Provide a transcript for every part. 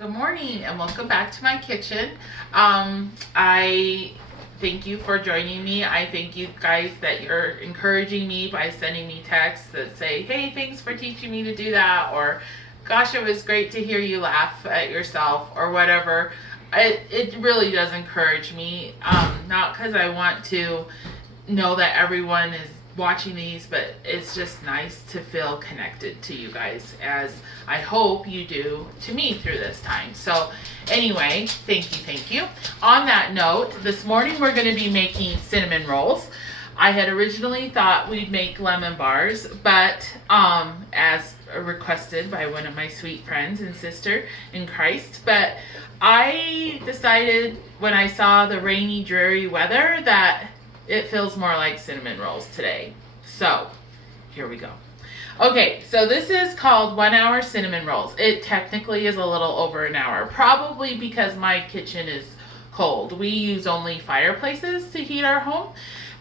Good morning and welcome back to my kitchen. I thank you for joining me. I thank you guys that you're encouraging me by sending me texts that say, hey, thanks for teaching me to do that, or gosh, it was great to hear you laugh at yourself, or whatever. It really does encourage me, not because I want to know that everyone is watching these, but it's just nice to feel connected to you guys, as I hope you do to me through this time. So anyway, thank you. On that note, this morning we're going to be making cinnamon rolls. I had originally thought we'd make lemon bars, but as requested by one of my sweet friends and sister in Christ, but I decided when I saw the rainy, dreary weather that it feels more like cinnamon rolls today. So here we go. Okay, so this is called 1 hour cinnamon rolls. It technically is a little over an hour, probably because my kitchen is cold. We use only fireplaces to heat our home.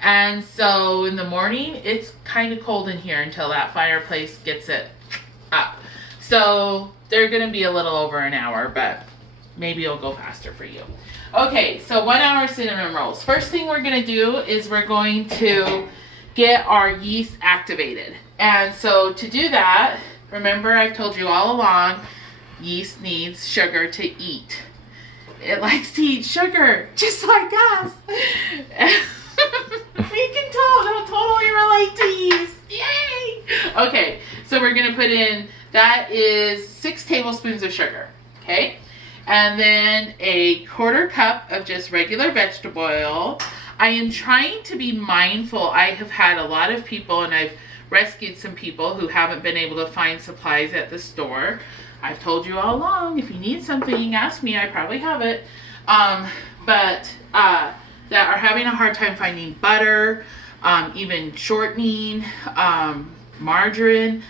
And so in the morning, it's kind of cold in here until that fireplace gets it up. So they're going to be a little over an hour, but maybe it'll go faster for you. Okay, so 1 hour cinnamon rolls. First thing we're going to do is we're going to get our yeast activated. And so to do that, remember I've told you all along, yeast needs sugar to eat. It likes to eat sugar, just like us. We can totally relate to yeast. Yay! Okay, so we're going to put in, that is 6 tablespoons of sugar. Okay? And then a 1/4 cup of just regular vegetable oil. I am trying to be mindful. I have had a lot of people, and I've rescued some people who haven't been able to find supplies at the store. I've told you all along, if you need something, ask me. I probably have it. That are having a hard time finding butter, even shortening, margarine.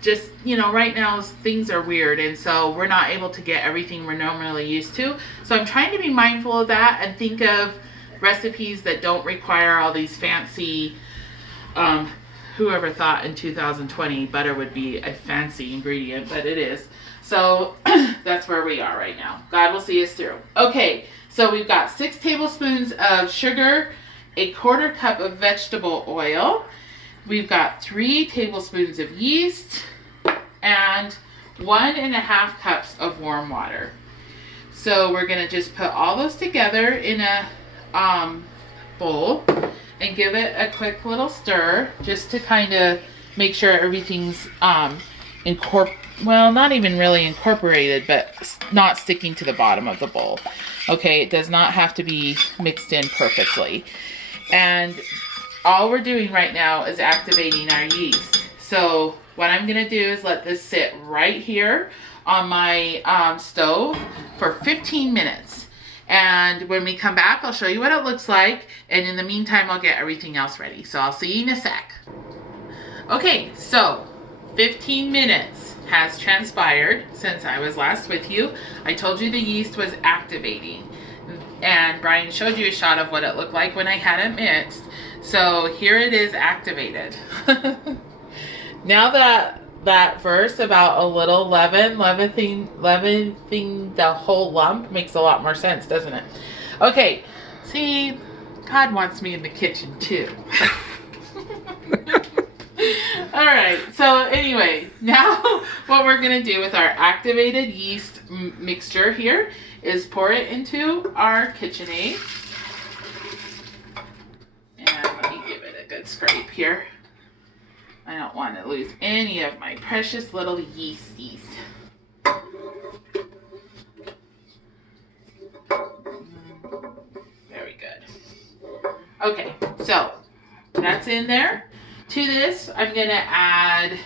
Just, right now things are weird, and so we're not able to get everything we're normally used to. So I'm trying to be mindful of that and think of recipes that don't require all these fancy, whoever thought in 2020 butter would be a fancy ingredient, but it is. So that's where we are right now. God will see us through. Okay, so we've got 6 tablespoons of sugar, a 1/4 cup of vegetable oil. We've got 3 tablespoons of yeast and 1.5 cups of warm water. So we're going to just put all those together in a bowl and give it a quick little stir, just to kind of make sure everything's not even really incorporated, but not sticking to the bottom of the bowl. Okay, it does not have to be mixed in perfectly. And all we're doing right now is activating our yeast. So what I'm going to do is let this sit right here on my stove for 15 minutes. And when we come back, I'll show you what it looks like. And in the meantime, I'll get everything else ready. So I'll see you in a sec. Okay, so 15 minutes has transpired since I was last with you. I told you the yeast was activating. And Brian showed you a shot of what it looked like when I had it mixed. So here it is activated. Now that verse about a little leavening the whole lump makes a lot more sense, doesn't it? Okay, see, God wants me in the kitchen too. All right, so anyway, now what we're going to do with our activated yeast mixture here is pour it into our KitchenAid. And let me give it a good scrape here. I don't want to lose any of my precious little yeasties. Very good. Okay, so that's in there. To this, I'm going to add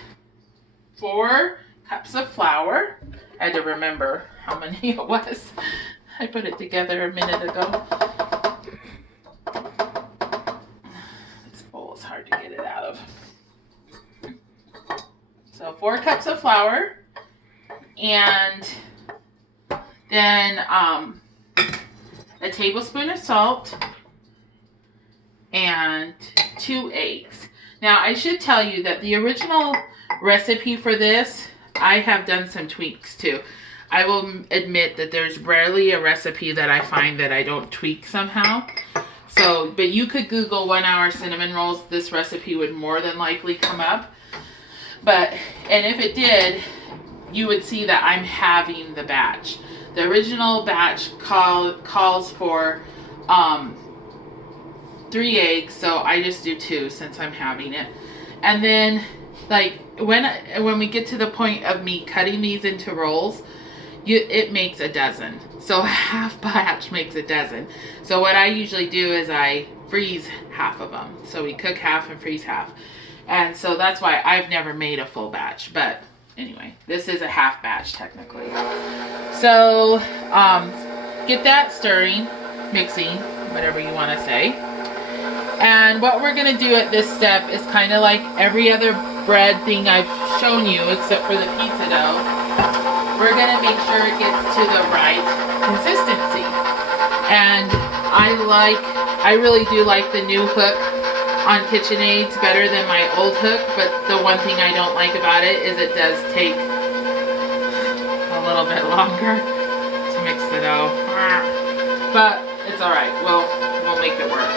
4 cups of flour. I had to remember how many it was. I put it together a minute ago. This bowl is hard to get it out of. So 4 cups of flour, and then a tablespoon of salt and 2 eggs. Now I should tell you that the original recipe for this, I have done some tweaks too. I will admit that there's rarely a recipe that I find that I don't tweak somehow. So, but you could Google 1 hour cinnamon rolls. This recipe would more than likely come up. But, and if it did, you would see that I'm halving the batch. The original batch calls for 3 eggs, so I just do 2 since I'm halving it. And then, like, when we get to the point of me cutting these into rolls, it makes a dozen. So half batch makes a dozen. So what I usually do is I freeze half of them. So we cook half and freeze half. And so that's why I've never made a full batch. But anyway, this is a half batch technically. So get that stirring, mixing, whatever you want to say. And what we're going to do at this step is kind of like every other bread thing I've shown you, except for the pizza dough. We're going to make sure it gets to the right consistency. And I really do like the new hook on KitchenAid's better than my old hook, but the one thing I don't like about it is it does take a little bit longer to mix the dough. But it's alright, we'll make it work.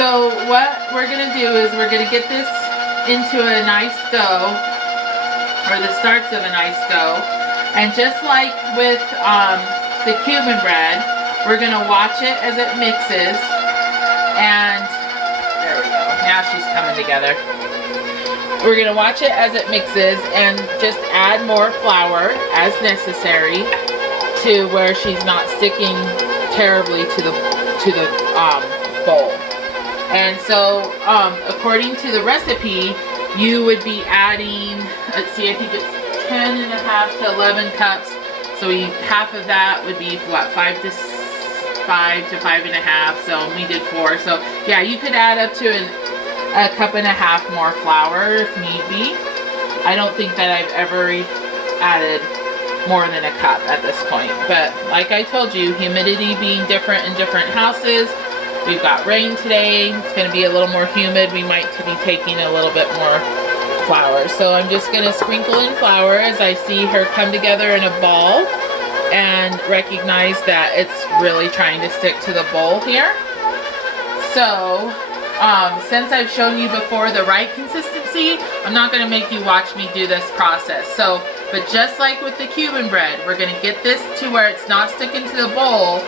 So what we're going to do is we're going to get this into a nice dough, or the starts of a nice dough. And just like with the Cuban bread, we're going to watch it as it mixes. And there we go. Now she's coming together. We're going to watch it as it mixes and just add more flour as necessary to where she's not sticking terribly to the bowl. And so according to the recipe, you would be adding, let's see, I think it's 10 and a half to 11 cups. So half of that would be what, 5 to 5 and a half. So we did 4. So yeah, you could add up to a cup and a half more flour if need be. I don't think that I've ever added more than a cup at this point. But like I told you, humidity being different in different houses. We've got rain today. It's going to be a little more humid. We might be taking a little bit more flour. So I'm just going to sprinkle in flour as I see her come together in a ball and recognize that it's really trying to stick to the bowl here. So since I've shown you before the right consistency, I'm not going to make you watch me do this process. So, but just like with the Cuban bread, we're going to get this to where it's not sticking to the bowl,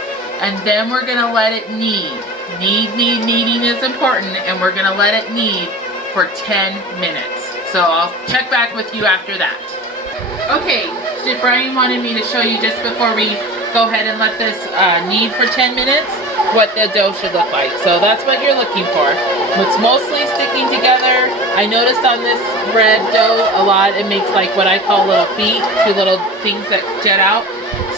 and then we're going to let it knead. Kneading is important, and we're going to let it knead for 10 minutes. So I'll check back with you after that. Okay, Brian wanted me to show you just before we go ahead and let this knead for 10 minutes what the dough should look like. So that's what you're looking for. It's mostly sticking together. I noticed on this bread dough a lot, it makes like what I call little feet, 2 little things that jet out.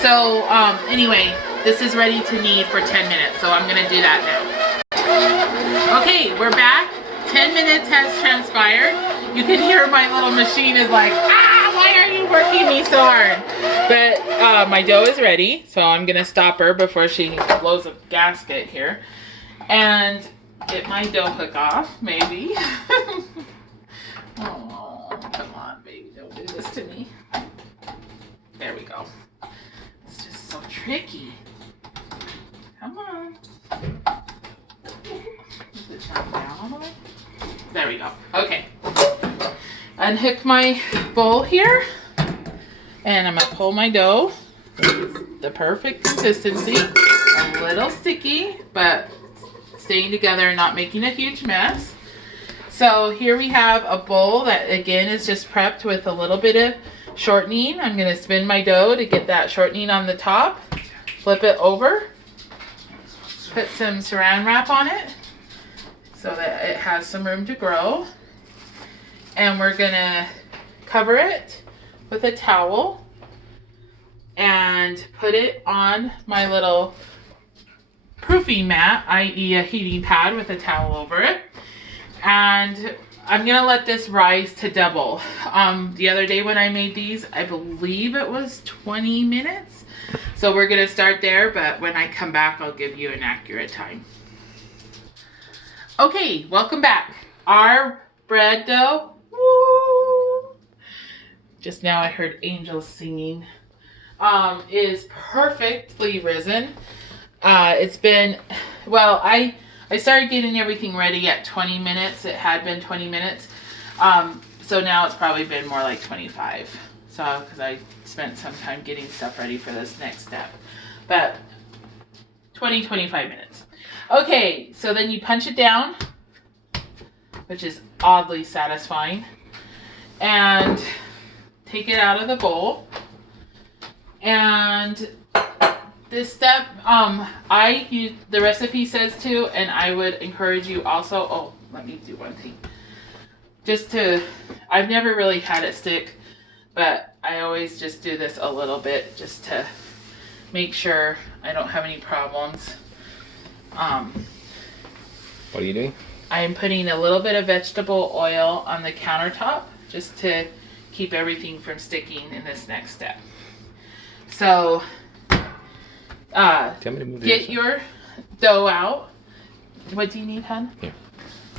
So anyway, this is ready to knead for 10 minutes. So I'm gonna do that now. Okay, we're back. 10 minutes has transpired. You can hear my little machine is like, why are you working me so hard? But my dough is ready, so I'm gonna stop her before she blows a gasket here. And get my dough hook off, maybe. Oh, come on, baby, don't do this to me. There we go. It's just so tricky. Come on. Is it down all the way? There we go. Okay. Unhook my bowl here, and I'm gonna pull my dough. The perfect consistency, a little sticky, but staying together and not making a huge mess. So here we have a bowl that again is just prepped with a little bit of shortening. I'm gonna spin my dough to get that shortening on the top, flip it over, put some saran wrap on it so that it has some room to grow. And we're gonna cover it with a towel and put it on my little proofing mat, i.e. a heating pad with a towel over it. And I'm gonna let this rise to double. The other day when I made these, I believe it was 20 minutes. So we're gonna start there, but when I come back, I'll give you an accurate time. Okay, welcome back. Our bread dough. Woo! Just now I heard angels singing. is perfectly risen. It's been, well, I started getting everything ready at 20 minutes. It had been 20 minutes. So now it's probably been more like 25. So, because I spent some time getting stuff ready for this next step. But 25 minutes. Okay, so then you punch it down, which is oddly satisfying. And take it out of the bowl. And this step, I use, the recipe says to, and I would encourage you also, oh, let me do one thing. I've never really had it stick, but I always just do this a little bit just to make sure I don't have any problems. What are you doing? I'm putting a little bit of vegetable oil on the countertop just to keep everything from sticking in this next step. So, get your dough out. What do you need, hon? Here.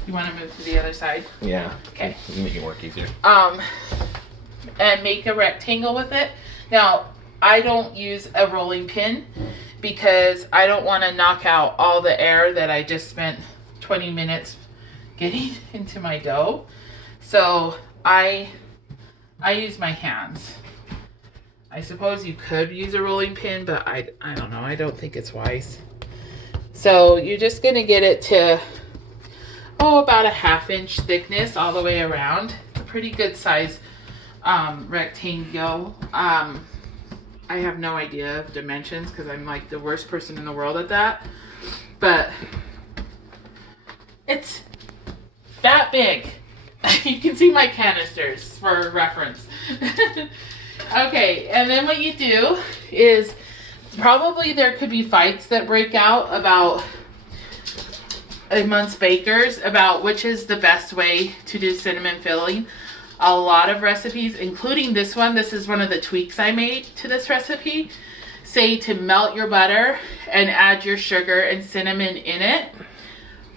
You want to move to the other side? Yeah. Okay. Make it work easier. And make a rectangle with it. Now, I don't use a rolling pin because I don't want to knock out all the air that I just spent 20 minutes getting into my dough. So I use my hands. I suppose you could use a rolling pin, but I don't know. I don't think it's wise. So you're just going to get it to, about a 1/2 inch thickness all the way around. It's a pretty good size rectangle. I have no idea of dimensions because I'm like the worst person in the world at that. But it's that big. You can see my canisters for reference. Okay, and then what you do is probably there could be fights that break out about amongst bakers about which is the best way to do cinnamon filling. A lot of recipes, including this one, this is one of the tweaks I made to this recipe, say to melt your butter and add your sugar and cinnamon in it.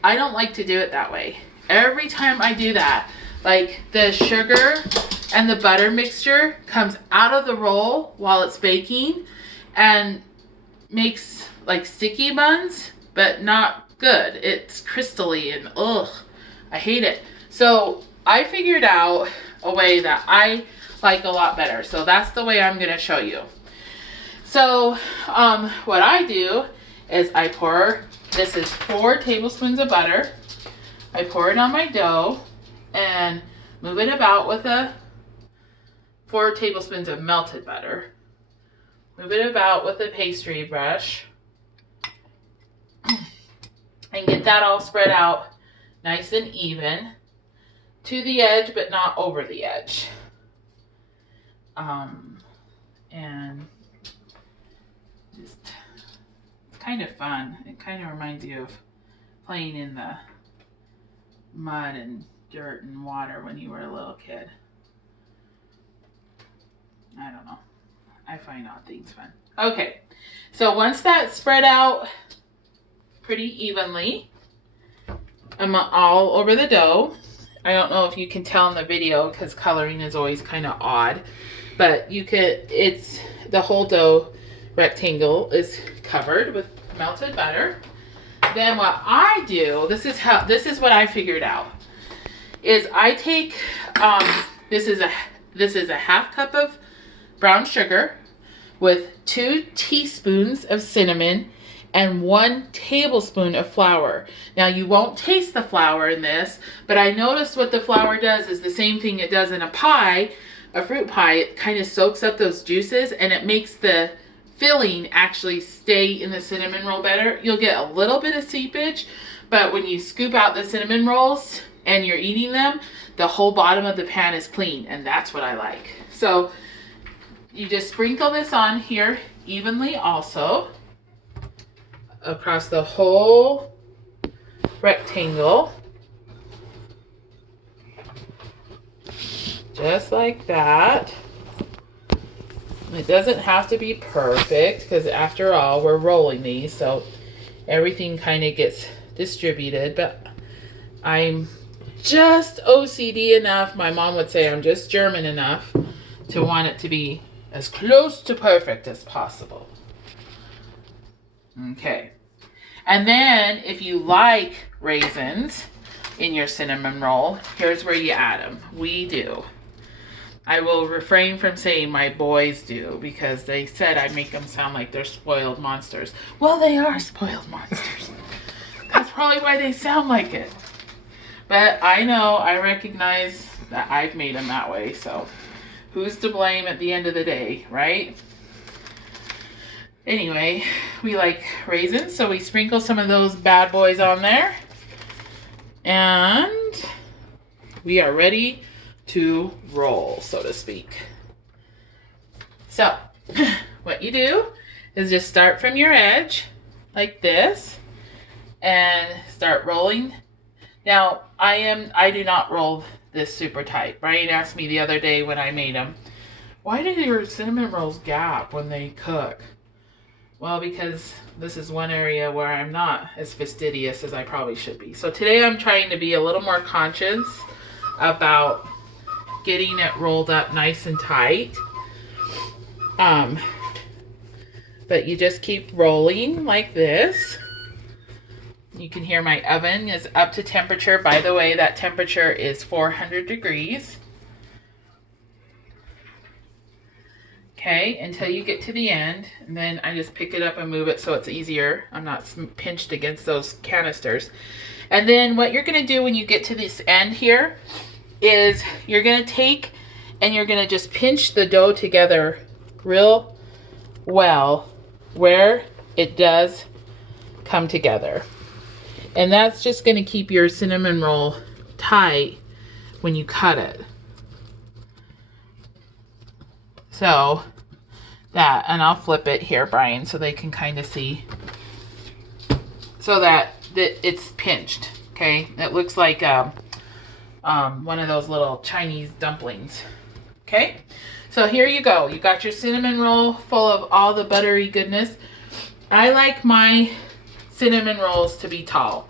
I don't like to do it that way. Every time I do that, like the sugar and the butter mixture comes out of the roll while it's baking and makes like sticky buns, but not good. It's crystally and ugh, I hate it. So I figured out a way that I like a lot better. So that's the way I'm gonna show you. So what I do is I pour, this is 4 tablespoons of butter. I pour it on my dough and move it about with 4 tablespoons of melted butter. Move it about with a pastry brush and get that all spread out nice and even to the edge, but not over the edge. And just, it's kind of fun. It kind of reminds you of playing in the mud and dirt and water when you were a little kid. I don't know. I find odd things fun. Okay, so once that's spread out pretty evenly, I'm all over the dough. I don't know if you can tell in the video because coloring is always kind of odd, but you could, it's, the whole dough rectangle is covered with melted butter. Then what I do, this is what I figured out, is I take, this is a 1/2 cup of brown sugar with 2 teaspoons of cinnamon and 1 tablespoon of flour. Now you won't taste the flour in this, but I noticed what the flour does is the same thing it does in a pie, a fruit pie. It kind of soaks up those juices and it makes the filling actually stay in the cinnamon roll better. You'll get a little bit of seepage, but when you scoop out the cinnamon rolls and you're eating them, the whole bottom of the pan is clean, and that's what I like. So you just sprinkle this on here evenly also across the whole rectangle. Just like that. It doesn't have to be perfect because after all, we're rolling these, so everything kind of gets distributed, but I'm just OCD enough, my mom would say I'm just German enough to want it to be as close to perfect as possible. Okay. And then if you like raisins in your cinnamon roll, here's where you add them. We do. I will refrain from saying my boys do because they said I make them sound like they're spoiled monsters. Well, they are spoiled monsters. That's probably why they sound like it. But I know, I recognize that I've made them that way, so who's to blame at the end of the day, right? Anyway, we like raisins, so we sprinkle some of those bad boys on there. And we are ready to roll, so to speak. So, what you do is just start from your edge, like this, and start rolling. Now, I do not roll this super tight. Brian asked me the other day when I made them, why do your cinnamon rolls gap when they cook? Well, because this is one area where I'm not as fastidious as I probably should be. So today I'm trying to be a little more conscious about getting it rolled up nice and tight. But you just keep rolling like this. You can hear my oven is up to temperature. By the way, that temperature is 400 degrees. Okay, until you get to the end, and then I just pick it up and move it so it's easier. I'm not pinched against those canisters. And then what you're going to do when you get to this end here is you're going to take and you're going to just pinch the dough together real well where it does come together. And that's just going to keep your cinnamon roll tight when you cut it. So that, and I'll flip it here, Brian, so they can kind of see. So that it's pinched, okay? It looks like one of those little Chinese dumplings, okay? So here you go. You got your cinnamon roll full of all the buttery goodness. I like my cinnamon rolls to be tall.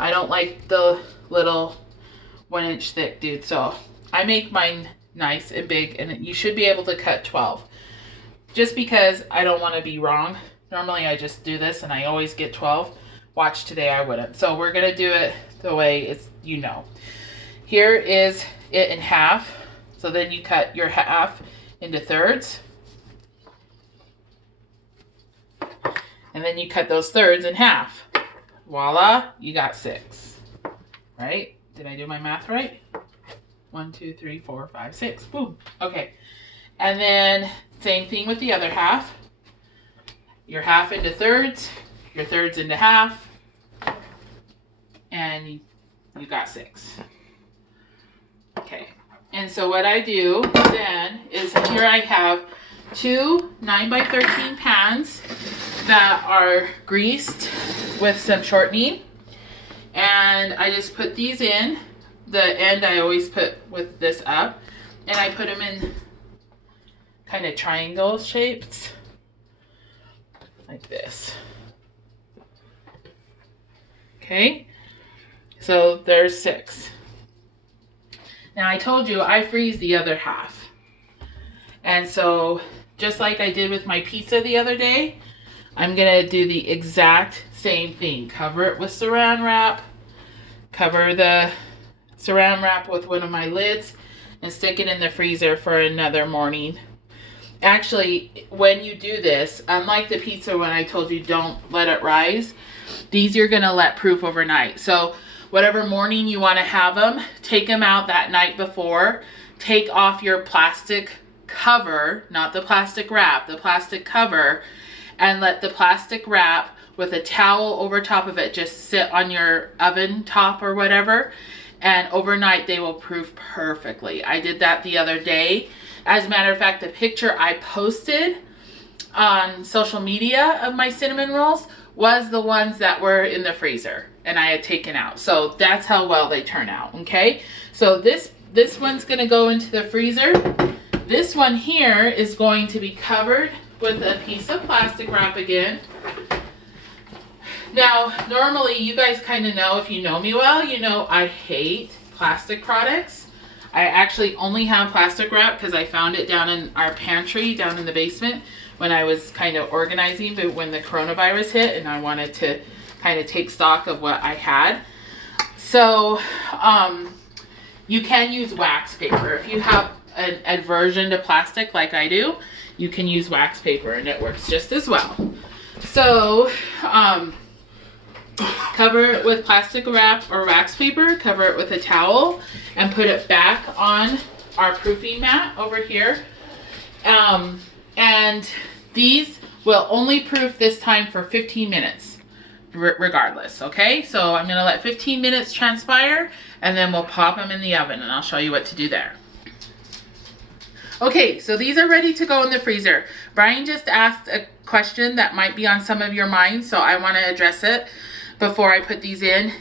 I don't like the little 1-inch thick dude, so I make mine nice and big, and you should be able to cut 12. Just because I don't want to be wrong. Normally I just do this and I always get 12. Watch today I wouldn't. So we're going to do it the way it's, you know. Here is it in half. So then you cut your half into thirds. And then you cut those thirds in half. Voila, you got 6. Right? Did I do my math right? 1, 2, 3, 4, 5, 6. Boom. Okay. And then same thing with the other half. Your half into thirds, your thirds into half, and you got 6. Okay. And so what I do then is here I have 2 9x13 pans that are greased with some shortening. And I just put these in. The end I always put with this up. And I put them in kind of triangle shapes. Like this. Okay. So there's 6. Now I told you I freeze the other half. And so just like I did with my pizza the other day, I'm going to do the exact same thing. Cover it with saran wrap. Cover the saran wrap with one of my lids and stick it in the freezer for another morning. Actually, when you do this, unlike the pizza when I told you don't let it rise, these you're going to let proof overnight. So whatever morning you want to have them, take them out that night before. Take off your plastic cover, not the plastic wrap, the plastic cover, and let the plastic wrap with a towel over top of it just sit on your oven top or whatever. And overnight they will proof perfectly. I did that the other day. As a matter of fact, the picture I posted on social media of my cinnamon rolls was the ones that were in the freezer and I had taken out. So that's how well they turn out, okay? So this one's gonna go into the freezer. This one here is going to be covered with a piece of plastic wrap again. Now, normally you guys kind of know, if you know me well, you know I hate plastic products. I actually only have plastic wrap because I found it down in our pantry, down in the basement, when I was kind of organizing, but when the coronavirus hit and I wanted to kind of take stock of what I had. So you can use wax paper. If you have an aversion to plastic like I do, you can use wax paper and it works just as well. So cover it with plastic wrap or wax paper, cover it with a towel, and put it back on our proofing mat over here. And these will only proof this time for 15 minutes, regardless, okay? So I'm gonna let 15 minutes transpire, and then we'll pop them in the oven, and I'll show you what to do there. Okay, so these are ready to go in the freezer. Brian just asked a question that might be on some of your minds, so I wanna address it before I put these in.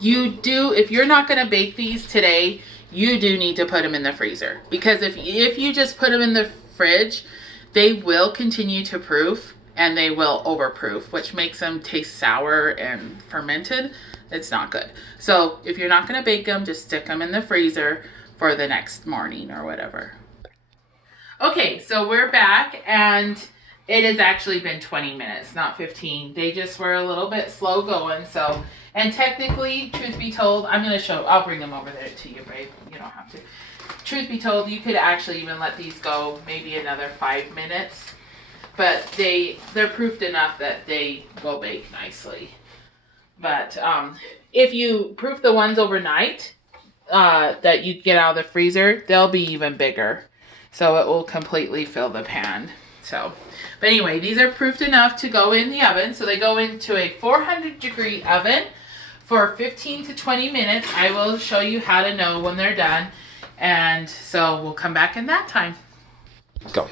If you're not gonna bake these today, you do need to put them in the freezer. Because if you just put them in the fridge, they will continue to proof and they will overproof, which makes them taste sour and fermented. It's not good. So if you're not gonna bake them, just stick them in the freezer for the next morning or whatever. Okay, so we're back and it has actually been 20 minutes, not 15. They just were a little bit slow going, so, and technically, truth be told, I'll bring them over there to you, babe. You don't have to. Truth be told, you could actually even let these go maybe another 5 minutes, but they're proofed enough that they will bake nicely. But if you proof the ones overnight that you get out of the freezer, they'll be even bigger. So it will completely fill the pan. So, but anyway, these are proofed enough to go in the oven. So they go into a 400-degree oven for 15 to 20 minutes. I will show you how to know when they're done. And so we'll come back in that time. Go.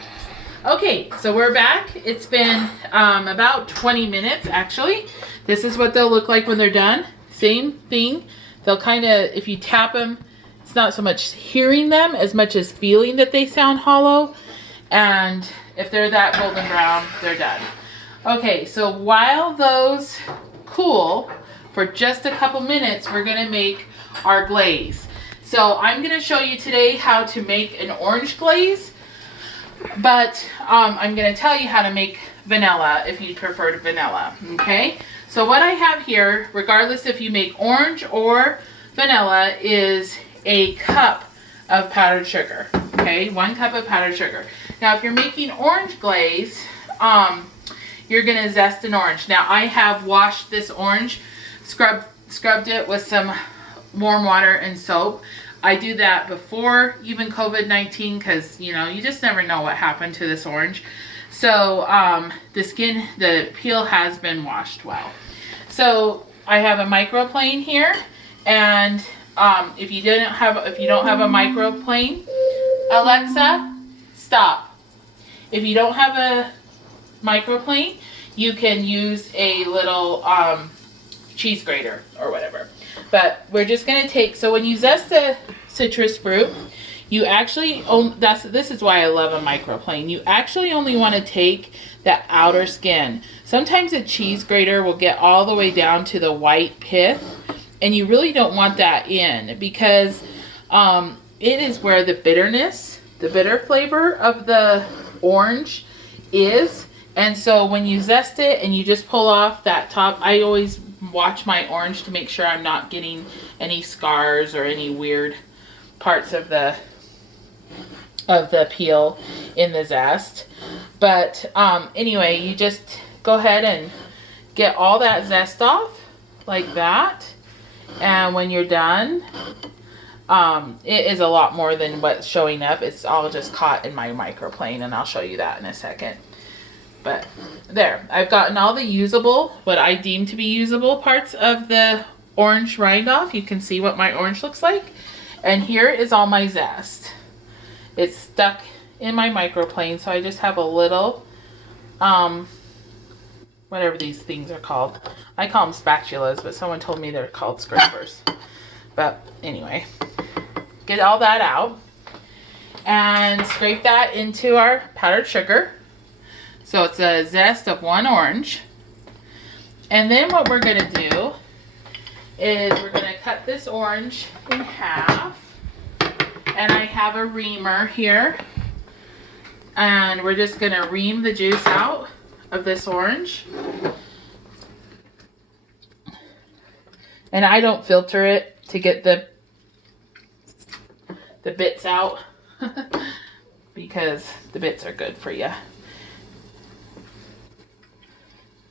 Okay, so we're back. It's been about 20 minutes, actually. This is what they'll look like when they're done. Same thing. They'll kind of, if you tap them, it's not so much hearing them as much as feeling that they sound hollow. And if they're that golden brown, they're done. Okay, so while those cool for just a couple minutes, we're gonna make our glaze. So I'm gonna show you today how to make an orange glaze, but I'm gonna tell you how to make vanilla if you prefer vanilla, okay? So what I have here, regardless if you make orange or vanilla, is a cup of powdered sugar, okay? 1 cup of powdered sugar. Now, if you're making orange glaze, you're gonna zest an orange. Now, I have washed this orange, scrubbed it with some warm water and soap. I do that before even COVID-19 because, you know, you just never know what happened to this orange. So, the peel has been washed well. So, I have a microplane here, and if you don't have a microplane, Alexa, stop. If you don't have a microplane, you can use a little cheese grater or whatever. But we're just gonna take, so when you zest a citrus fruit, you actually, this is why I love a microplane. You actually only wanna take the outer skin. Sometimes a cheese grater will get all the way down to the white pith, and you really don't want that in because it is where the bitter flavor of the orange is. And so when you zest it and you just pull off that top, I always watch my orange to make sure I'm not getting any scars or any weird parts of the peel in the zest. But anyway, you just go ahead and get all that zest off like that. And when you're done, it is a lot more than what's showing up. It's all just caught in my microplane, and I'll show you that in a second. But there, I've gotten all the what I deem to be usable parts of the orange rind off. You can see what my orange looks like. And here is all my zest. It's stuck in my microplane, so I just have a little, whatever these things are called. I call them spatulas, but someone told me they're called scrapers. But anyway, get all that out and scrape that into our powdered sugar. So it's a zest of 1 orange. And then what we're gonna do is we're gonna cut this orange in half. And I have a reamer here. And we're just gonna ream the juice out of this orange. And I don't filter it to get the bits out because the bits are good for you.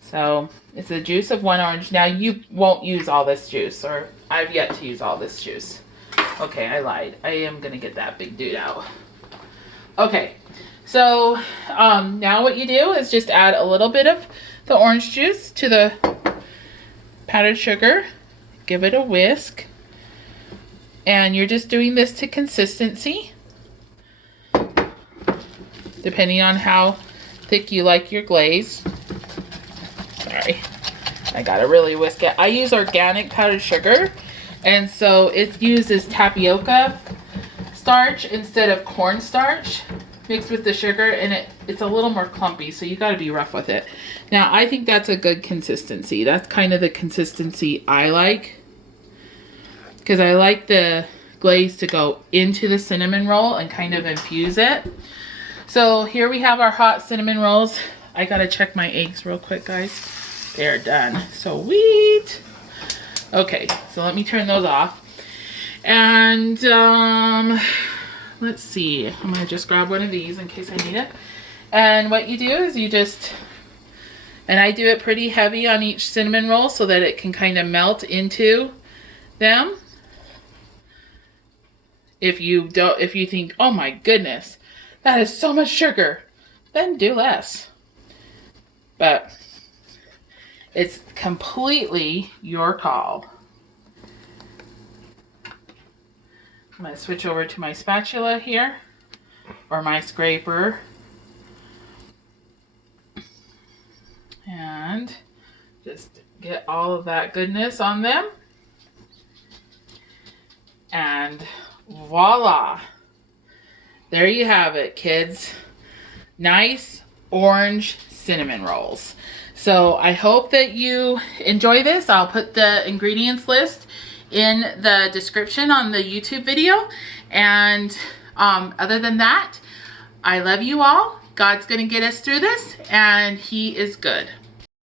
So it's the juice of 1 orange. Now you won't use all this juice, or I've yet to use all this juice. Okay, I lied. I am gonna get that big dude out. Okay, so now what you do is just add a little bit of the orange juice to the powdered sugar. Give it a whisk. And you're just doing this to consistency, depending on how thick you like your glaze. Sorry, I gotta really whisk it. I use organic powdered sugar, and so it's used as tapioca starch instead of cornstarch mixed with the sugar, and it's a little more clumpy, so you gotta be rough with it. Now, I think that's a good consistency. That's kind of the consistency I like, because I like the glaze to go into the cinnamon roll and kind of infuse it. So here we have our hot cinnamon rolls. I gotta check my eggs real quick, guys. They're done. Sweet. Okay, so let me turn those off. And let's see. I'm gonna just grab one of these in case I need it. And what you do is you just, and I do it pretty heavy on each cinnamon roll so that it can kind of melt into them. If you think, oh my goodness, that is so much sugar, then do less. But it's completely your call. I'm going to switch over to my spatula here, or my scraper. And just get all of that goodness on them. And voila, there you have it, kids. Nice orange cinnamon rolls. So I hope that you enjoy this. I'll put the ingredients list in the description on the YouTube video. And other than that, I love you all. God's gonna get us through this, and He is good.